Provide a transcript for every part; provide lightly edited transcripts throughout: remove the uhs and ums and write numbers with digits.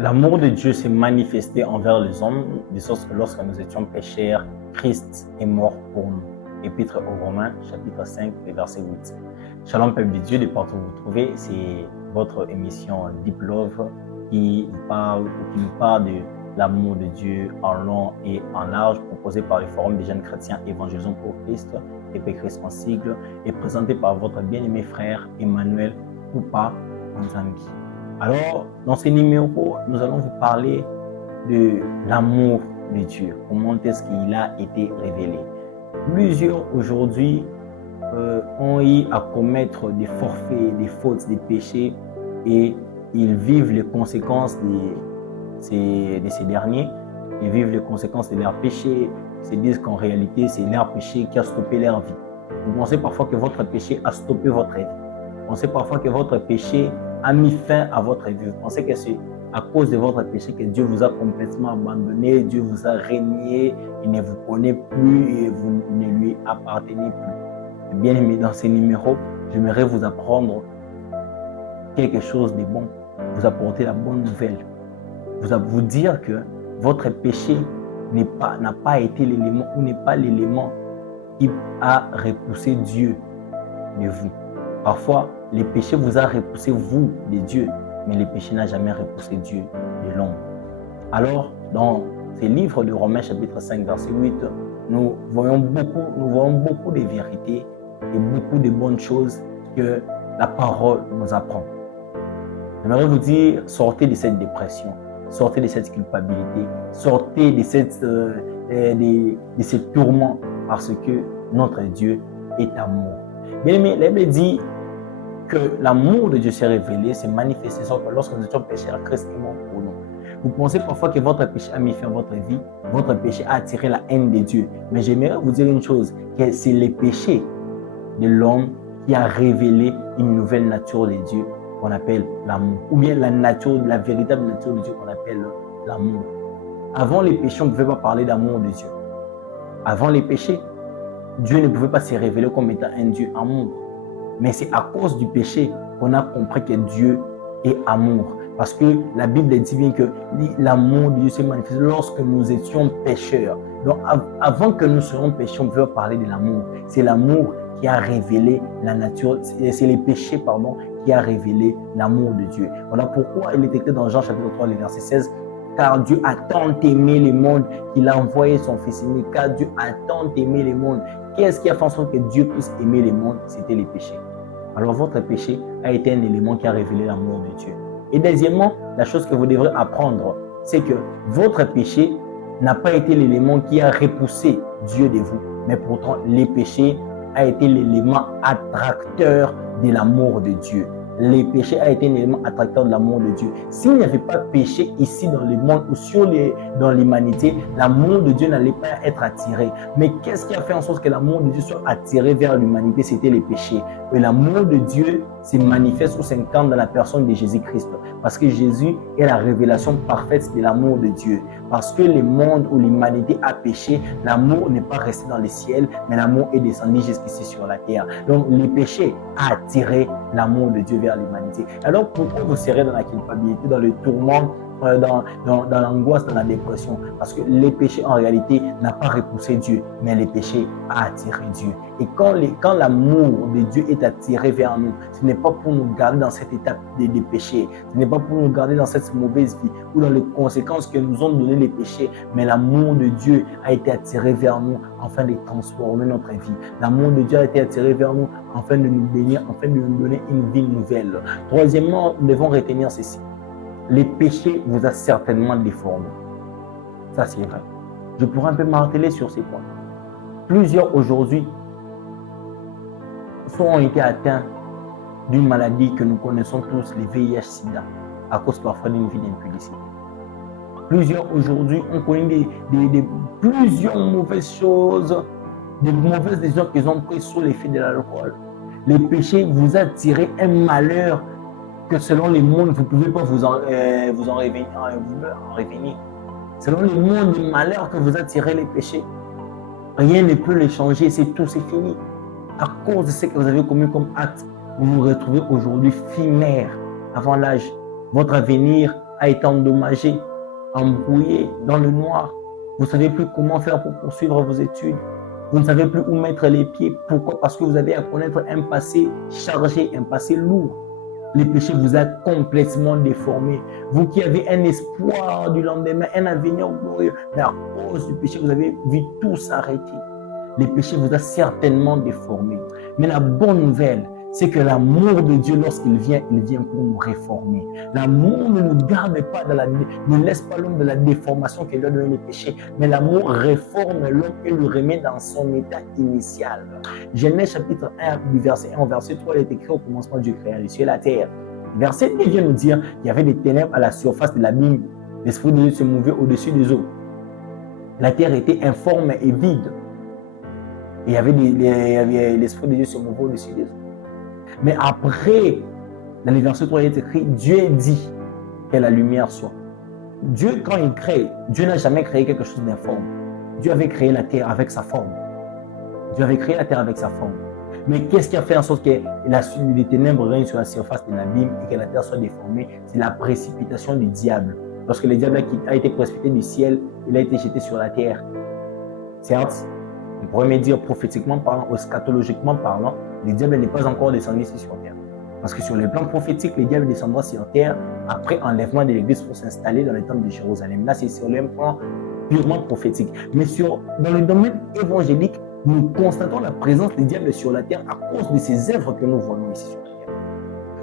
L'amour de Dieu s'est manifesté envers les hommes, de sorte que lorsque nous étions pécheurs, Christ est mort pour nous. Épître aux Romains, chapitre 5, verset 8. Shalom, peuple de Dieu, de partout où vous vous trouvez, c'est votre émission Deep Love qui nous parle de l'amour de Dieu en long et en large, proposé par le Forum des jeunes chrétiens Évangélisons pour Christ, EP-Christ en sigle, et présenté par votre bien-aimé frère Emmanuel Koupa Nzambi. Alors, dans ce numéro, nous allons vous parler de l'amour de Dieu. Comment est-ce qu'il a été révélé? Plusieurs aujourd'hui ont eu à commettre des forfaits, des fautes, des péchés et ils vivent les conséquences de ces derniers. Ils vivent les conséquences de leurs péchés. Ils se disent qu'en réalité, c'est leur péché qui a stoppé leur vie. Vous pensez parfois que votre péché a stoppé votre vie. Vous pensez parfois que votre péché a mis fin à votre vie. Vous pensez que c'est à cause de votre péché que Dieu vous a complètement abandonné, Dieu vous a régné, il ne vous connaît plus et vous ne lui appartenez plus. Bien aimé, dans ces numéros, j'aimerais vous apprendre quelque chose de bon, vous apporter la bonne nouvelle, vous dire que votre péché n'a pas été l'élément ou n'est pas l'élément qui a repoussé Dieu de vous. Parfois, les péchés vous a repoussé vous de Dieu, mais les péchés n'a jamais repoussé Dieu de l'homme. Alors, dans ces livres de Romains chapitre 5, verset 8, nous voyons beaucoup de vérités et beaucoup de bonnes choses que la parole nous apprend. J'aimerais vous dire, sortez de cette dépression, sortez de cette culpabilité, sortez de ce tourment parce que notre Dieu est amour. Bien aimé, la Bible dit que l'amour de Dieu s'est révélé, s'est manifesté lorsque nous étions pécheurs, Christ est mort pour nous. Vous pensez parfois que votre péché a mis fin à votre vie, votre péché a attiré la haine de Dieu. Mais j'aimerais vous dire une chose, que c'est le péché de l'homme qui a révélé une nouvelle nature de Dieu qu'on appelle l'amour. Ou bien la véritable nature de Dieu qu'on appelle l'amour. Avant les péchés, on ne pouvait pas parler d'amour de Dieu. Avant les péchés, Dieu ne pouvait pas se révéler comme étant un Dieu amour. Mais c'est à cause du péché qu'on a compris que Dieu est amour. Parce que la Bible dit bien que l'amour de Dieu s'est manifesté lorsque nous étions pécheurs. Donc avant que nous soyons pécheurs, on peut parler de l'amour. C'est l'amour qui a révélé la nature, c'est les péchés, qui a révélé l'amour de Dieu. Voilà pourquoi il est écrit dans Jean chapitre 3, verset 16, car Dieu a tant aimé le monde qu'il a envoyé son Fils unique. Car Dieu a tant aimé le monde. Qu'est-ce qui a fait en sorte que Dieu puisse aimer le monde? C'était les péchés. Alors votre péché a été un élément qui a révélé l'amour de Dieu. Et deuxièmement, la chose que vous devrez apprendre, c'est que votre péché n'a pas été l'élément qui a repoussé Dieu de vous. Mais pourtant, les péchés a été l'élément attracteur de l'amour de Dieu. Les péchés a été un élément attracteur de l'amour de Dieu. S'il n'y avait pas péché ici dans le monde ou dans l'humanité, l'amour de Dieu n'allait pas être attiré. Mais qu'est-ce qui a fait en sorte que l'amour de Dieu soit attiré vers l'humanité? C'était les péchés. Et l'amour de Dieu se manifeste ou s'incarne dans la personne de Jésus-Christ. Parce que Jésus est la révélation parfaite de l'amour de Dieu. Parce que le monde ou l'humanité a péché, l'amour n'est pas resté dans le ciel, mais l'amour est descendu jusqu'ici sur la terre. Donc, les péchés ont attiré l'amour de Dieu vers l'humanité. Alors, pourquoi vous serez dans la culpabilité, dans le tourment, dans l'angoisse, dans la dépression? Parce que les péchés, en réalité, n'ont pas repoussé Dieu, mais les péchés ont attiré Dieu. Et quand l'amour de Dieu est attiré vers nous, ce n'est pas pour nous garder dans cette étape des péchés, ce n'est pas pour nous garder dans cette mauvaise vie ou dans les conséquences que nous ont donné les péchés, mais l'amour de Dieu a été attiré vers nous afin de transformer notre vie. L'amour de Dieu a été attiré vers nous afin de nous bénir, afin de nous donner une vie nouvelle. Troisièmement, nous devons retenir ceci. Les péchés vous a certainement déformé. Ça, c'est vrai. Je pourrais un peu marteler sur ces points. Plusieurs aujourd'hui ont été atteints d'une maladie que nous connaissons tous, le VIH-Sida, à cause parfois d'une vie d'impudicité. Plusieurs aujourd'hui ont connu plusieurs mauvaises choses, des mauvaises décisions qu'ils ont prises sous l'effet de l'alcool. Les péchés vous a tiré un malheur que selon les mondes, vous ne pouvez pas vous en revenir. Selon les mondes, le malheur que vous a tiré les péchés, rien ne peut les changer, c'est tout, c'est fini. À cause de ce que vous avez commis comme acte, vous vous retrouvez aujourd'hui fille mère avant l'âge. Votre avenir a été endommagé, embrouillé dans le noir. Vous ne savez plus comment faire pour poursuivre vos études. Vous ne savez plus où mettre les pieds. Pourquoi? Parce que vous avez à connaître un passé chargé, un passé lourd. Le péché vous a complètement déformé. Vous qui avez un espoir du lendemain, un avenir glorieux, mais à cause du péché, vous avez vu tout s'arrêter. Le péché vous a certainement déformé. Mais la bonne nouvelle, c'est que l'amour de Dieu, lorsqu'il vient pour nous réformer. L'amour ne nous garde pas ne laisse pas l'homme de la déformation qu'il a donné le péché, mais l'amour réforme l'homme et le remet dans son état initial. Genèse chapitre 1, du verset 1 au verset 3, il est écrit au commencement Dieu créa les cieux et la terre. Verset 2 vient nous dire qu'il y avait des ténèbres à la surface de l'abîme. L'Esprit de Dieu se mouvait au-dessus des eaux. La terre était informe et vide. Et il y avait l'Esprit de Dieu se mouvait au-dessus des eaux. Mais après, dans les versets 3, il est écrit, Dieu dit que la lumière soit. Dieu, quand il crée, Dieu n'a jamais créé quelque chose d'informe. Dieu avait créé la terre avec sa forme. Dieu avait créé la terre avec sa forme. Mais qu'est-ce qui a fait en sorte que les ténèbres règnent sur la surface de l'abîme et que la terre soit déformée? C'est la précipitation du diable. Lorsque le diable a été précipité du ciel, il a été jeté sur la terre. Certes, on pourrait même dire prophétiquement parlant, eschatologiquement parlant, le diable n'est pas encore descendu ici sur terre. Parce que sur le plan prophétique, le diable descendra sur terre après enlèvement de l'église pour s'installer dans le temple de Jérusalem. Là, c'est sur le plan purement prophétique. Mais dans le domaine évangélique, nous constatons la présence du diable sur la terre à cause de ces œuvres que nous voyons ici sur la terre.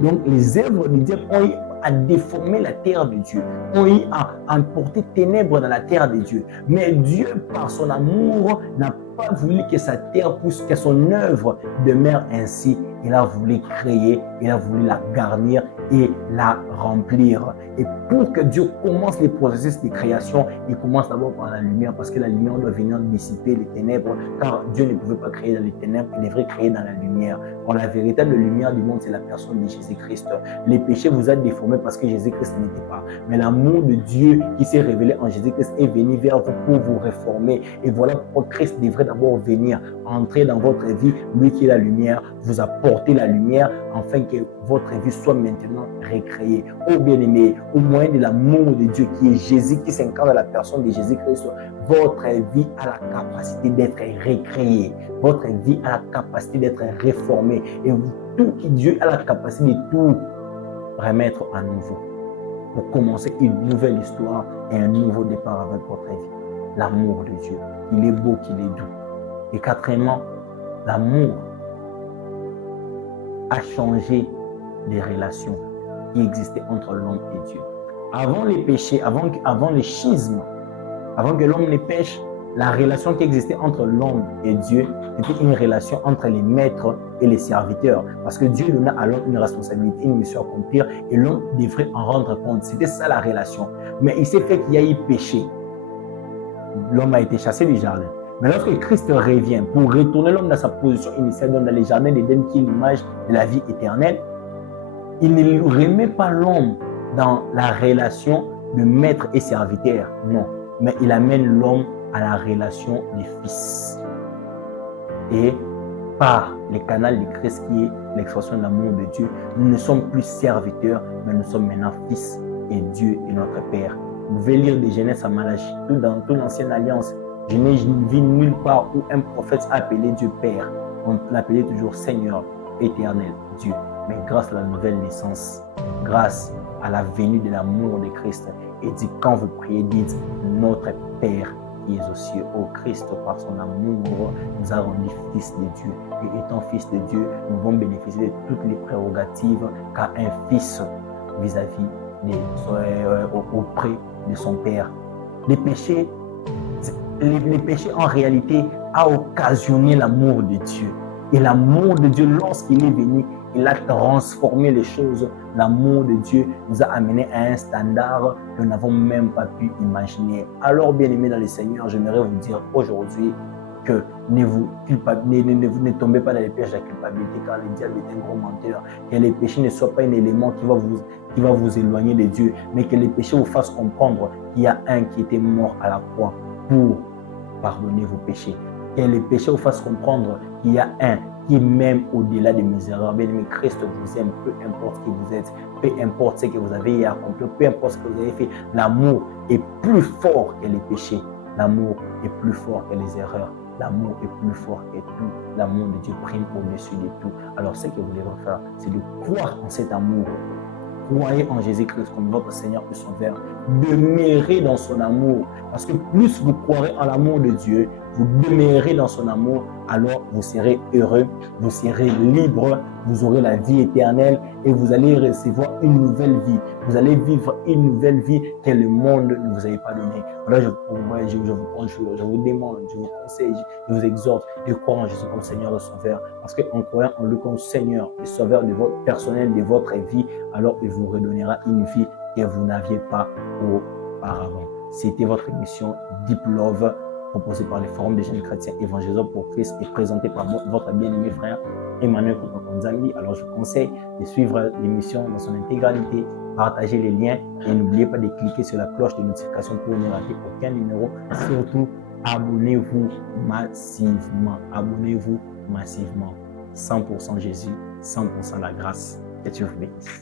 Donc, les œuvres du diable ont eu à déformer la terre de Dieu, ont eu à emporter ténèbres dans la terre de Dieu. Mais Dieu, par son amour, n'a pas voulu que sa terre pousse, que son œuvre demeure ainsi. Il a voulu créer, il a voulu la garnir et la remplir. Et pour que Dieu commence les processus de création, il commence d'abord par la lumière, parce que la lumière doit venir dissiper les ténèbres, car Dieu ne pouvait pas créer dans les ténèbres, il devrait créer dans la lumière. Or, la véritable lumière du monde, c'est la personne de Jésus-Christ. Les péchés vous ont déformés parce que Jésus-Christ n'était pas. Mais l'amour de Dieu qui s'est révélé en Jésus-Christ est venu vers vous pour vous réformer. Et voilà pourquoi Christ devrait d'abord venir, entrer dans votre vie, lui qui est la lumière, vous apporter la lumière, afin que votre vie soit maintenant récréée. Oh bien-aimé, au moyen de l'amour de Dieu qui est Jésus, qui s'incarne dans la personne de Jésus-Christ, votre vie a la capacité d'être récréée. Votre vie a la capacité d'être réformée. Et tout qui Dieu a la capacité de tout remettre à nouveau. Pour commencer une nouvelle histoire et un nouveau départ avec votre vie. L'amour de Dieu. Il est beau, qu'il est doux. Et quatrièmement, l'amour a changé les relations qui existaient entre l'homme et Dieu. Avant les péchés, avant le schisme, avant que l'homme ne pêche, la relation qui existait entre l'homme et Dieu était une relation entre les maîtres et les serviteurs. Parce que Dieu donna à l'homme une responsabilité, une mission à accomplir et l'homme devrait en rendre compte. C'était ça la relation. Mais il s'est fait qu'il y a eu péché. L'homme a été chassé du jardin. Mais lorsque Christ revient pour retourner l'homme dans sa position initiale, dans les jardins d'Éden, qui est l'image de la vie éternelle, il ne remet pas l'homme dans la relation de maître et serviteur, non. Mais il amène l'homme à la relation de fils. Et par le canal de Christ qui est l'expression de l'amour de Dieu, nous ne sommes plus serviteurs, mais nous sommes maintenant fils et Dieu est notre Père. Vous pouvez lire de Genèse à Malachie, dans toute l'ancienne alliance. Je n'ai vu nulle part où un prophète a appelé Dieu Père. On l'appelait toujours Seigneur, éternel, Dieu. Mais grâce à la nouvelle naissance, grâce à la venue de l'amour de Christ, et dit quand vous priez, dites notre Père qui est aux cieux. Ô Christ, par son amour, nous a rendus fils de Dieu. Et étant fils de Dieu, nous vont bénéficier de toutes les prérogatives qu'a un fils vis-à-vis auprès de son Père. Les péchés en réalité a occasionné l'amour de Dieu. Et l'amour de Dieu, lorsqu'il est venu, il a transformé les choses. L'amour de Dieu nous a amenés à un standard que nous n'avons même pas pu imaginer. Alors, bien-aimés dans le Seigneur, j'aimerais vous dire aujourd'hui que ne tombez pas dans les pièges de la culpabilité, car le diable est un gros menteur. Que les péchés ne soient pas un élément qui va vous éloigner de Dieu, mais que les péchés vous fassent comprendre qu'il y a un qui était mort à la croix pour pardonner vos péchés. Que les péchés vous fassent comprendre qu'il y a un qui m'aime au-delà de mes erreurs. Bien-aimé, Christ vous aime, peu importe qui vous êtes, peu importe ce que vous avez accompli, peu importe ce que vous avez fait. L'amour est plus fort que les péchés. L'amour est plus fort que les erreurs. L'amour est plus fort que tout. L'amour de Dieu prime au-dessus de tout. Alors, ce que vous devez faire, c'est de croire en cet amour. Croyez en Jésus-Christ comme votre Seigneur et Sauveur. Demeurez dans son amour. Parce que plus vous croirez en l'amour de Dieu, vous demeurez dans son amour, alors vous serez heureux, vous serez libre, vous aurez la vie éternelle et vous allez recevoir une nouvelle vie. Vous allez vivre une nouvelle vie que le monde ne vous avait pas donnée. Alors je vous demande, je vous conseille, je vous exhorte de croire en Jésus comme Seigneur et Sauveur. Parce qu'en croyant en lui comme Seigneur et Sauveur de votre personnel, de votre vie, alors il vous redonnera une vie que vous n'aviez pas auparavant. C'était votre émission Deep Love, proposée par les forums des jeunes chrétiens évangélisateurs pour Christ et présentée par votre bien-aimé frère Emmanuel Kotokonzambi. Alors je vous conseille de suivre l'émission dans son intégralité, partager les liens et n'oubliez pas de cliquer sur la cloche de notification pour ne rater aucun numéro. Surtout, abonnez-vous massivement. Abonnez-vous massivement. 100% Jésus, 100% la grâce. Que Dieu vous bénisse.